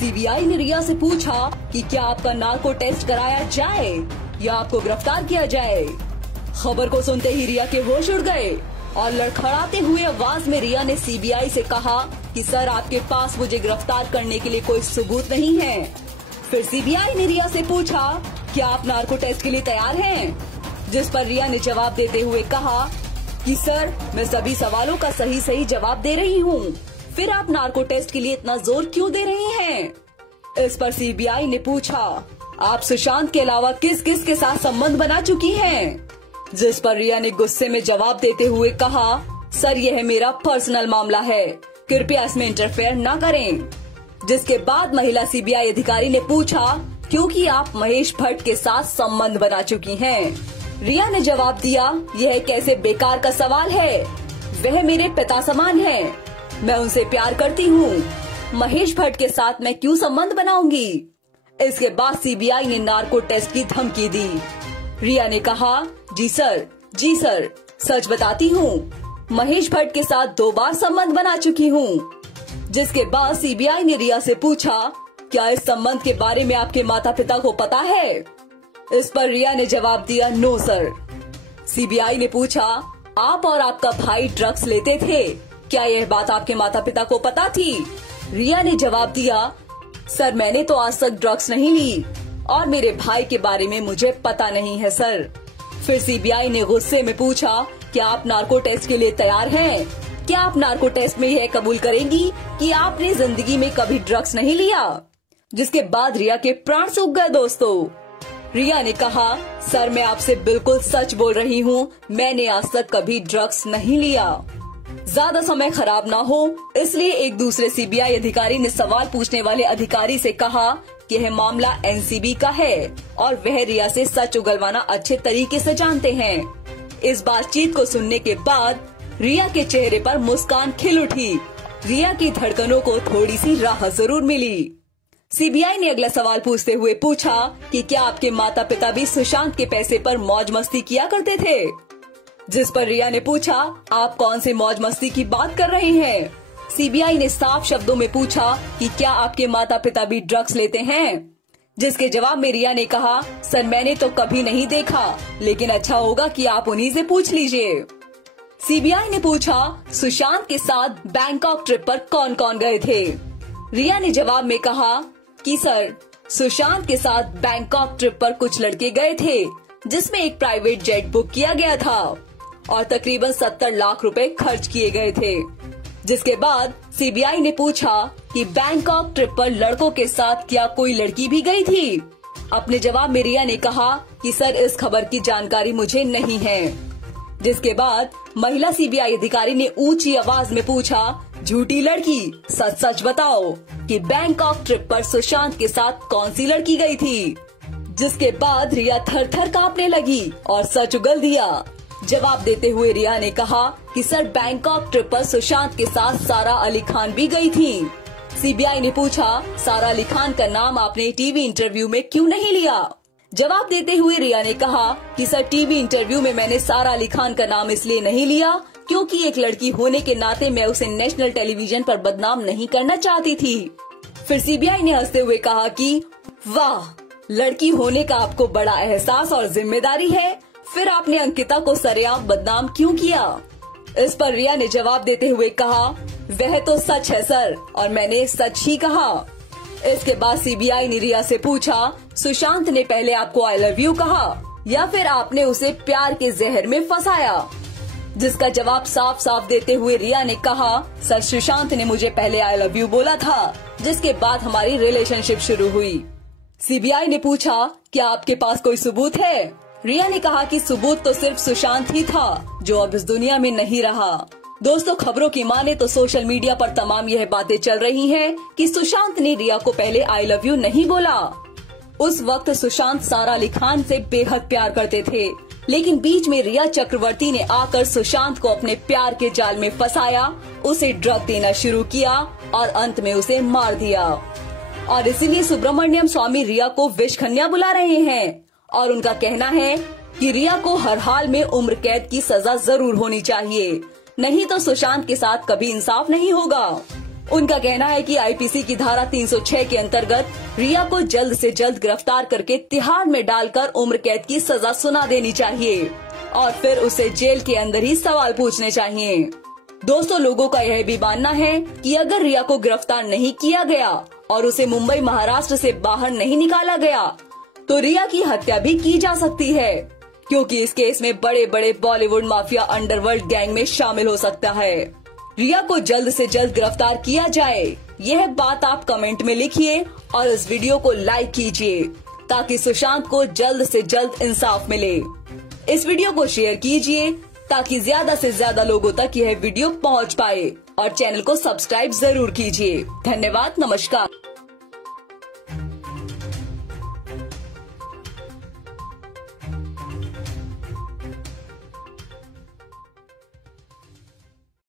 CBI ने रिया से पूछा कि क्या आपका नार्को टेस्ट कराया जाए या आपको गिरफ्तार किया जाए। खबर को सुनते ही रिया के होश उड़ गए और लड़खड़ाते हुए आवाज में रिया ने सीबीआई से कहा कि सर आपके पास मुझे गिरफ्तार करने के लिए कोई सबूत नहीं है। फिर सीबीआई ने रिया से पूछा क्या आप नार्को टेस्ट के लिए तैयार हैं, जिस पर रिया ने जवाब देते हुए कहा कि सर मैं सभी सवालों का सही जवाब दे रही हूँ, फिर आप नार्को टेस्ट के लिए इतना जोर क्यों दे रही हैं? इस पर सीबीआई ने पूछा आप सुशांत के अलावा किस किस के साथ संबंध बना चुकी हैं? जिस पर रिया ने गुस्से में जवाब देते हुए कहा सर यह मेरा पर्सनल मामला है, कृपया इसमें इंटरफेयर न करें। जिसके बाद महिला सीबीआई अधिकारी ने पूछा क्योंकि आप महेश भट्ट के साथ संबंध बना चुकी हैं। रिया ने जवाब दिया यह कैसे बेकार का सवाल है, वह मेरे पिता समान है, मैं उनसे प्यार करती हूँ, महेश भट्ट के साथ मैं क्यों संबंध बनाऊंगी। इसके बाद सीबीआई ने नार्को टेस्ट की धमकी दी। रिया ने कहा जी सर सच बताती हूँ, महेश भट्ट के साथ 2 बार संबंध बना चुकी हूँ। जिसके बाद सीबीआई ने रिया से पूछा क्या इस संबंध के बारे में आपके माता पिता को पता है? इस पर रिया ने जवाब दिया नो सर। सीबीआई ने पूछा आप और आपका भाई ड्रग्स लेते थे, क्या यह बात आपके माता पिता को पता थी? रिया ने जवाब दिया सर मैंने तो आज तक ड्रग्स नहीं ली और मेरे भाई के बारे में मुझे पता नहीं है सर। फिर सीबीआई ने गुस्से में पूछा क्या आप नार्को टेस्ट के लिए तैयार हैं? क्या आप नार्को टेस्ट में यह कबूल करेंगी कि आपने जिंदगी में कभी ड्रग्स नहीं लिया? जिसके बाद रिया के प्राण सूख गए दोस्तों। रिया ने कहा सर मैं आपसे बिल्कुल सच बोल रही हूँ, मैंने आज तक कभी ड्रग्स नहीं लिया। ज्यादा समय खराब ना हो इसलिए एक दूसरे सीबीआई अधिकारी ने सवाल पूछने वाले अधिकारी से कहा कि यह मामला एनसीबी का है और वह रिया से सच उगलवाना अच्छे तरीके से जानते हैं। इस बातचीत को सुनने के बाद रिया के चेहरे पर मुस्कान खिल उठी। रिया की धड़कनों को थोड़ी सी राहत जरूर मिली। सीबीआई ने अगला सवाल पूछते हुए पूछा कि क्या आपके माता पिता भी सुशांत के पैसे पर मौज मस्ती किया करते थे? जिस पर रिया ने पूछा आप कौन से मौज मस्ती की बात कर रहे हैं? सीबीआई ने साफ शब्दों में पूछा कि क्या आपके माता पिता भी ड्रग्स लेते हैं? जिसके जवाब में रिया ने कहा सर मैंने तो कभी नहीं देखा, लेकिन अच्छा होगा कि आप उन्हीं से पूछ लीजिए। सीबीआई ने पूछा सुशांत के साथ बैंकॉक ट्रिप पर कौन कौन गए थे? रिया ने जवाब में कहा कि सर सुशांत के साथ बैंकॉक ट्रिप पर कुछ लड़के गए थे जिसमें एक प्राइवेट जेट बुक किया गया था और तकरीबन 70 लाख रुपए खर्च किए गए थे। जिसके बाद सीबीआई ने पूछा कि बैंकॉक ट्रिप पर लड़कों के साथ क्या कोई लड़की भी गई थी? अपने जवाब में रिया ने कहा कि सर इस खबर की जानकारी मुझे नहीं है। जिसके बाद महिला सीबीआई अधिकारी ने ऊंची आवाज में पूछा झूठी लड़की सच सच बताओ कि बैंकॉक ट्रिप पर सुशांत के साथ कौन सी लड़की गई थी? जिसके बाद रिया थर थर कांपने लगी और सच उगल दिया। जवाब देते हुए रिया ने कहा कि सर बैंकॉक ट्रिप पर सुशांत के साथ सारा अली खान भी गई थी। सीबीआई ने पूछा सारा अली खान का नाम आपने टीवी इंटरव्यू में क्यों नहीं लिया? जवाब देते हुए रिया ने कहा कि सर टीवी इंटरव्यू में मैंने सारा अली खान का नाम इसलिए नहीं लिया क्योंकि एक लड़की होने के नाते मैं उसे नेशनल टेलीविजन पर बदनाम नहीं करना चाहती थी। फिर सीबीआई ने हंसते हुए कहा कि वाह, लड़की होने का आपको बड़ा एहसास और जिम्मेदारी है, फिर आपने अंकिता को सरेआम बदनाम क्यों किया? इस पर रिया ने जवाब देते हुए कहा वह तो सच है सर और मैंने सच ही कहा। इसके बाद सीबीआई ने रिया से पूछा सुशांत ने पहले आपको आई लव यू कहा या फिर आपने उसे प्यार के जहर में फंसाया? जिसका जवाब साफ साफ देते हुए रिया ने कहा सर सुशांत ने मुझे पहले आई लव यू बोला था, जिसके बाद हमारी रिलेशनशिप शुरू हुई। सीबीआई ने पूछा क्या आपके पास कोई सबूत है? रिया ने कहा कि सबूत तो सिर्फ सुशांत ही था जो अब इस दुनिया में नहीं रहा। दोस्तों खबरों की माने तो सोशल मीडिया पर तमाम यह बातें चल रही हैं कि सुशांत ने रिया को पहले आई लव यू नहीं बोला। उस वक्त सुशांत सारा अली खान से बेहद प्यार करते थे, लेकिन बीच में रिया चक्रवर्ती ने आकर सुशांत को अपने प्यार के जाल में फंसाया, उसे ड्रग देना शुरू किया और अंत में उसे मार दिया। और इसीलिए सुब्रमण्यम स्वामी रिया को विष कन्या बुला रहे हैं और उनका कहना है कि रिया को हर हाल में उम्र कैद की सजा जरूर होनी चाहिए, नहीं तो सुशांत के साथ कभी इंसाफ नहीं होगा। उनका कहना है कि आईपीसी की धारा 306 के अंतर्गत रिया को जल्द से जल्द गिरफ्तार करके तिहाड़ में डालकर उम्र कैद की सजा सुना देनी चाहिए और फिर उसे जेल के अंदर ही सवाल पूछने चाहिए। दोस्तों, लोगों का यह भी मानना है कि अगर रिया को गिरफ्तार नहीं किया गया और उसे मुंबई महाराष्ट्र से बाहर नहीं निकाला गया तो रिया की हत्या भी की जा सकती है, क्योंकि इस केस में बड़े बड़े बॉलीवुड माफिया अंडरवर्ल्ड गैंग में शामिल हो सकता है। रिया को जल्द से जल्द गिरफ्तार किया जाए, यह बात आप कमेंट में लिखिए और इस वीडियो को लाइक कीजिए ताकि सुशांत को जल्द से जल्द इंसाफ मिले। इस वीडियो को शेयर कीजिए ताकि ज्यादा से ज्यादा लोगों तक यह वीडियो पहुंच पाए और चैनल को सब्सक्राइब जरूर कीजिए। धन्यवाद, नमस्कार।